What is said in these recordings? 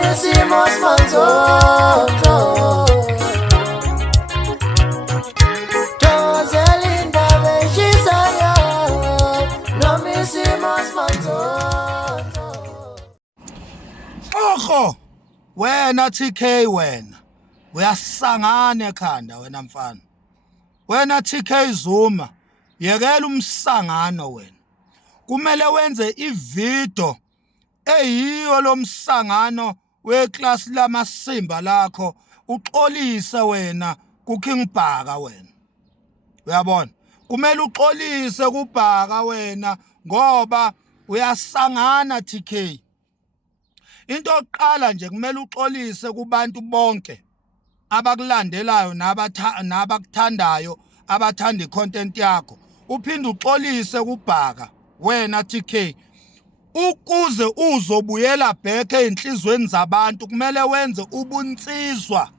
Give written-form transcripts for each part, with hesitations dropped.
hicimos manzozo. Joselinda Beshisaya, no me hicimos manzozo. Oho, wena TK wena. Uyasangana ekhanda wena mfana. Wena TK Zuma, yekela umsangano wena. Kumele wenze ivideo eyiyo lomsangano weclass lamasimba lakho uxolise wena kuKing Bhaka wena. Uyabona? Kumele uxolise kuBhaka wena ngoba uyasangana TK. Into yokuqala nje kumele uxolise kubantu bonke abakulandelayo nabakuthandayo abathanda icontent yakho. Uphinde uxolise kuBhaka wena TK. Ukuze uzobuyela back einhlizweni zabantu kumele wenze ubunsizwa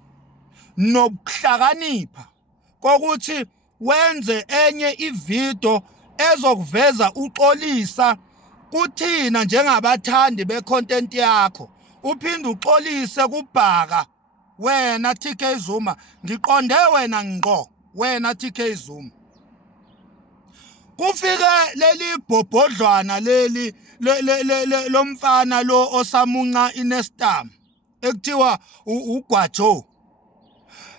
nokuhlakanipha kokuthi wenze enye ivideo ezokuveza uxolisa kuthina njengabathandi becontent yakho. Uphinde uxolise kuBhaka wena TK Zuma. Ngiqonde wena ngqo wena TK Zuma. Kufike leli bhobhodlwana leli lomfana lo osamunca inestam ekuthiwa uGwajo.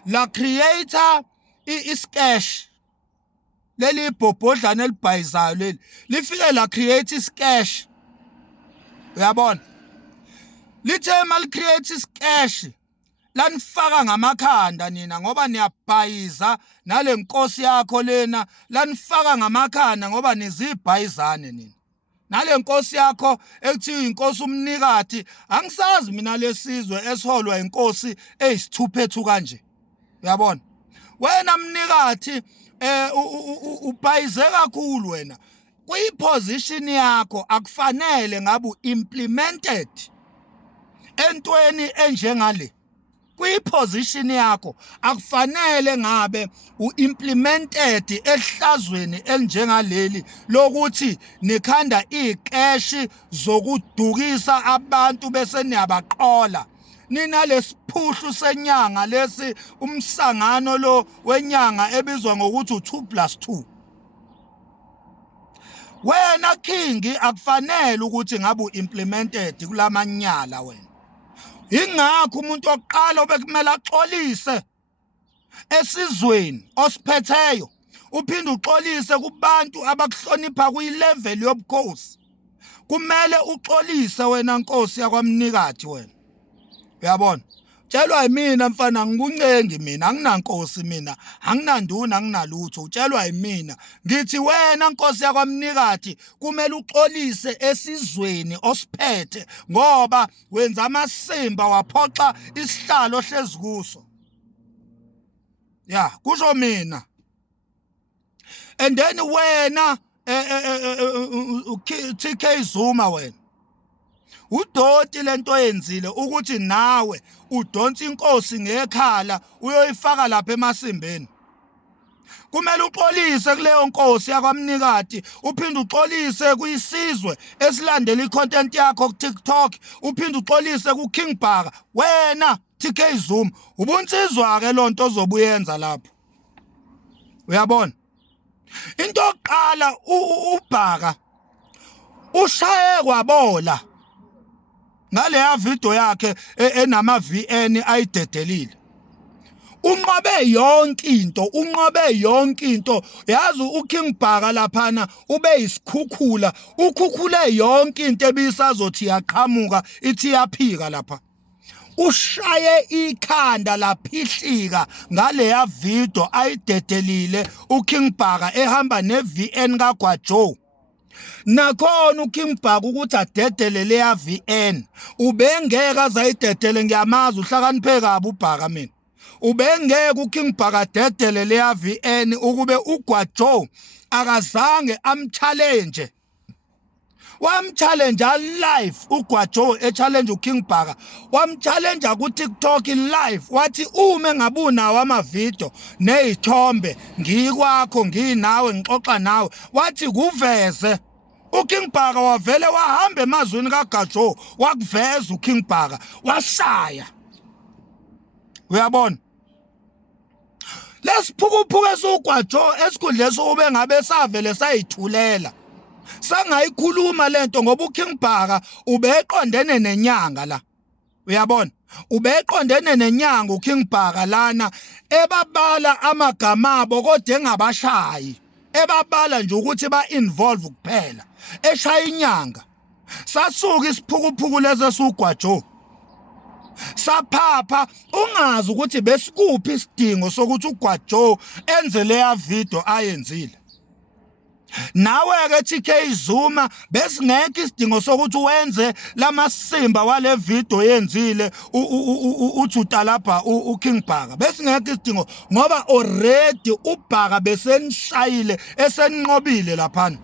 La creator isketch leli bhobhodlwana elibhayizayo leli lifike la create isketch. Uyabona? Lithe mal create isketch lanifaka ngamakhanda nina ngoba niyabhayiza nale nkosi yakho lena, lanifaka ngamakhanda ngoba nizibhayizane nina. Nale nkosi yakho ekuthiwa inkosi umnikati, angisazi mina lesizwe esiholwa inkosi eyisithuphethu kanje. Uyabona? Wena mnikati ubhayize kakhulu wena. Kuyiposition yakho akufanele ngabe implemented entweni enjengale. Kuyiposition yakho akufanele ngabe uimplemented ehlazweni elinjengaleli lokuthi nikhanda ikeshi zokudukisa abantu bese niyabaqola. Nina lesiphuhlu senyanga lesi umsangano lo wenyanga ebizwa ngokuthi u2+2. Wena King akufanele ukuthi ngabe uimplemented kulamanyala wena. Ingakho umuntu oqala obekumele axolise esizweni osiphetheyo. Uphinde uxolise kubantu abakuhlonipha kuyilevel yobukhosi. Kumele uxolise wena nkosi yakwamnikati wena. Uyabona? Utshelwa yimina mfana ngikuncengi mina, anginankosi mina, anginanduna, anginalutho. Utshelwa yimina. Ngithi wena nkosi yakwamnikati kumele uxolise esizweni osiphethe ngoba wenza amasimba waphoxa isihlalo hlezi kuso. Ya, kusho mina. And then wena TK Zuma wena. Udoti lento oyenzile ukuthi nawe udonsa inkosi ngekhala uyoyifaka lapha emasimbeni. Kumele uxolise kuleyo nkosi yakwamnikati, uphinde uxolise kuyisizwe esilandela icontent yakho ku TikTok, uphinde uxolise kuKing Bhaka. Wena TK Zuma ubunsizwa ke lonto ozobuyenza lapho. Uyabona? Into yokuqala uBhaka ushaye kwabola ngaleya video yakhe enama VN ayidedelile. Unqobe yonke into. Yazi uKing Bhaka laphana ube yisikhukhula, ukhukhule yonke into ebisazothi yaqhamuka ithi yaphika lapha. Ushaye ikhanda laphihlika ngaleya video ayidedelile uKing Bhaka ehamba neVN kaGwajo. Nakhona uKing Bhaka ukuthi adedele leya VN ubengeke azayidedele, ngiyamazi uhlakaniphe kabi uBhaka mina. Ubengeke uKing Bhaka adedele leya VN ukube uGwajo akazange amchallenge. Wamchallenge live uGwajo echallenge uKing Bhaka. Wamchallenge ku TikTok live wathi uma engabunawo amavideo nezithombe ngikwakho nginawe ngixoxa nawe, wathi kuveze uKing Bhaka wavele wahamba emazweni kaGajo wakuveza uKing Bhaka washaya. Uyabona? Lesiphukuphuku esugwajo esikhundle sokube ngabe savele sayithulela. Sangayikhuluma lento ngoba uKing Bhaka ubeqondene nenyanga la. Uyabona? Ubeqondene nenyanga uKing Bhaka lana ebabala amagama abo kodwa engabashayi. Ebabala nje ukuthi ba-involve kuphela. Eshaya inyanga. Sasuka isiphukuphuku lesi sugwajo. Saphapha ungazi ukuthi besikuphi isidingo sokuthi uGwajo enze leya video ayenzile. Nawe ke TK Zuma besingeke isidingo sokuthi wenze lamasimba wale video yenzile uJuda lapha uKing Bhaka. Besingeke isidingo ngoba already uBhaka besenishayile esenqobile laphana.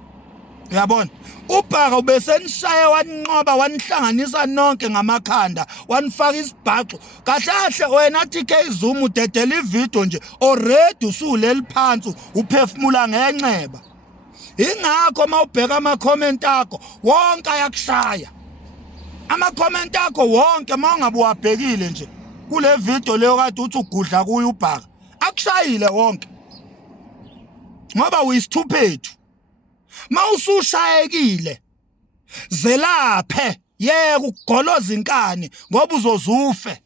Uyabona? uBhaka ubesenishaya wanqoba wanihlanganisa nonke ngamakhanda wanifaka isibhaxo kahle wena TK Zuma udedela ivideo nje already usuleli phansi uphefumula ngenxeba. Ingakho mawubheka ama comment akho wonke ayakushaya. Ama comment akho wonke mawungabe wabhekile nje kule video leyo kade uthi ugudla kuye uBhaka akushayile wonke. Ngoba uyisithuphethu. Mawusushayekile zelaphe yeke ukugoloza inkani ngoba uzozufe.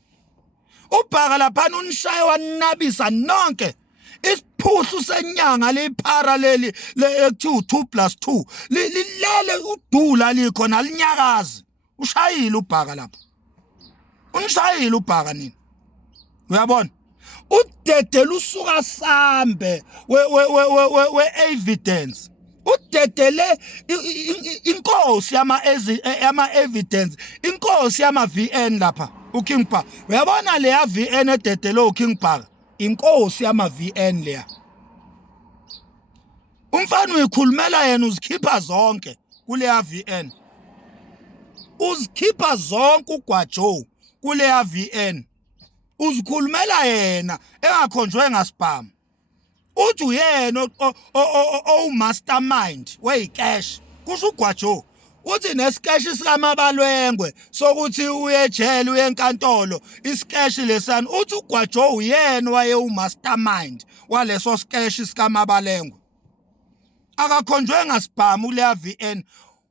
uBhaka laphana unishaye wanabisa nonke isiphuhlu senyanga leparallel ekuthiwa 2+2 lilele udula likhona linyakazi. Ushayile uBhaka lapha. Unishayile uBhaka nini. Uyabona? Udedela usuka sambe we evidence. Udedele inkosi yama evidence, inkosi yama VN lapha uKing Bhaka. Uyabona leya VN ededele uKing Bhaka, inkosi yama VN leya. Umfana uyikhulumela yena uzikhipha zonke kuleya VN. Uzikhipha zonke uGwajo kuleya VN. Uzikhulumela yena engakhonjwe ngaspam. Uthi uyena mastermind weyicash kusho uGwajo. Uthi nescash sikamabalwengwe sokuthi uye ejele uye enkantolo iscash lesana. Uthi uGwajo uyena waye mastermind waleso scash sikamabalengwe. Akakhonjwe ngaspam kuleya VN.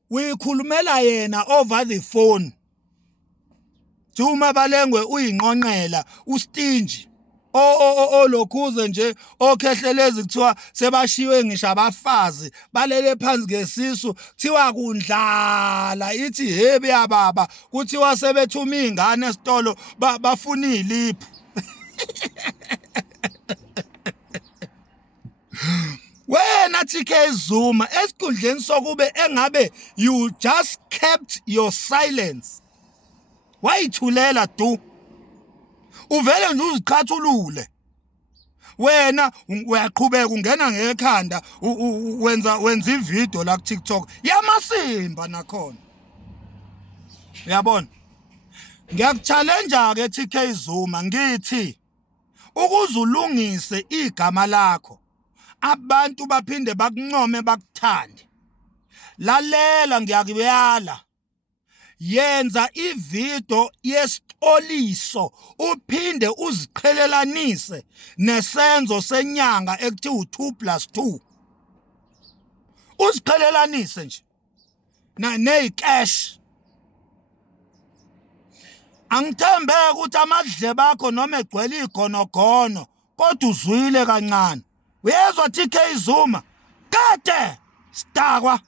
Uyikhulumela yena over the phone. Thuma balengwe uyinqonqela ustinji. Lokhuze nje okhehlelezi kuthiwa sebashiwe ngisho abafazi balele phansi ngesisu kuthiwa kundlala ithi hebe yababa kuthiwa sebethuma ingane esitolo bafuna iliphu. Wena TK Zuma esikhundleni sokube engabe you just kept your silence. Wayithulela du. Uvele nje uzikhathulule. Wena uyaqhubeka ungena ngekhanda wenza ivideo la ku TikTok yamasimba nakhona. Uyabona? Ngiyakuchallenge ke TK Zuma ngithi ukuzulungise igama lakho abantu baphinde bakuncome bakuthande. Lalela ngiyakuyala. Yenza ivideo yesixoliso uphinde uziqhelelanise nesenzo senyanga ekuthiwa 2+2. Uziqhelelanise nje necash. Angithembe ukuthi amadlebe akho noma egcwele igonogono kodwa uzwile kancane. Uyezwa TK Zuma kade stakwa.